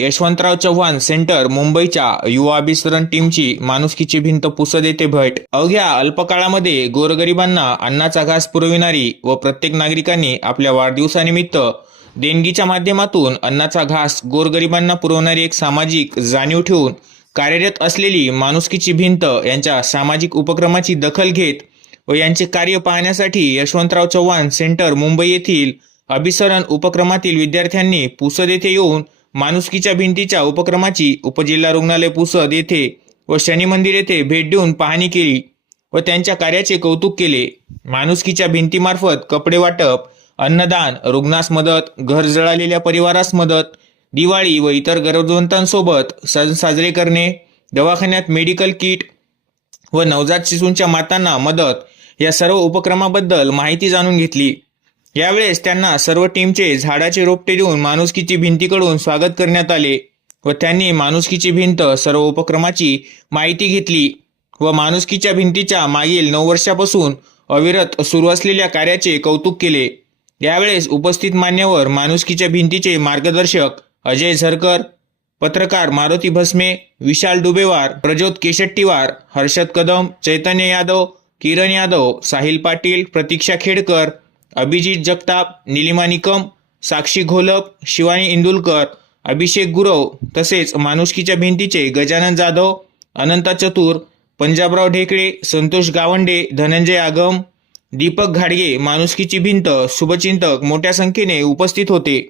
Yashwantrao Chavan centre मुंबईच्या युवा अभिसरण टीमची माणुसकीची भिंत पुस देते भेट. अवघ्या अल्पकाळामध्ये गोरगरिबांना अन्नाचा घास पुरविणारी व प्रत्येक नागरिकांनी आपल्या वाढदिवसानिमित्त देणगीच्या माध्यमातून अन्नाचा घास गोरगरिबांना पुरवणारी एक सामाजिक जाणीव ठेवून कार्यरत असलेली माणुसकीची भिंत यांच्या सामाजिक उपक्रमाची दखल घेत व यांचे कार्य पाहण्यासाठी यशवंतराव चव्हाण सेंटर मुंबई येथील अभिसरण उपक्रमातील विद्यार्थ्यांनी पुसद येथे येऊन माणुसकीच्या भिंतीच्या उपक्रमाची उपजिल्हा रुग्णालय पुसद येथे व शनी मंदिर येथे भेट देऊन पाहणी केली व त्यांच्या कार्याचे कौतुक केले. माणुसकीच्या भिंतीमार्फत कपडे वाटप अन्नदान रुग्णास मदत घर जळालेल्या परिवारास मदत दिवाळी व इतर गरजवंतांसोबत सण साजरे करणे दवाखान्यात मेडिकल किट व नवजात शिशूंच्या मातांना मदत या सर्व उपक्रमाबद्दल माहिती जाणून घेतली. यावेळेस त्यांना सर्व टीमचे झाडाचे रोपटे देऊन माणुसकीची भिंतीकडून स्वागत करण्यात आले व त्यांनी माणुसकीची भिंत सर्व उपक्रमाची माहिती घेतली व माणुसकीच्या भिंतीच्या मागील नऊ वर्षापासून अविरत सुरू असलेल्या कार्याचे कौतुक केले. यावेळेस उपस्थित मान्यवर माणुसकीच्या भिंतीचे मार्गदर्शक अजय झरकर पत्रकार मारुती भस्मे विशाल डुबेवार प्रज्योत केशट्टीवार हर्षद कदम चैतन्य यादव किरण यादव साहिल पाटील प्रतीक्षा खेडकर अभिजित जगताप निलिमा निकम साक्षी घोलप शिवानी इंदुलकर अभिषेक गुरव तसेच माणुसकीच्या भिंतीचे गजानन जाधव अनंता चतुर पंजाबराव ढेकळे संतोष गावंडे धनंजय आगम दीपक घाडगे माणुसकीची भिंत शुभचिंतक मोठ्या संख्येने उपस्थित होते.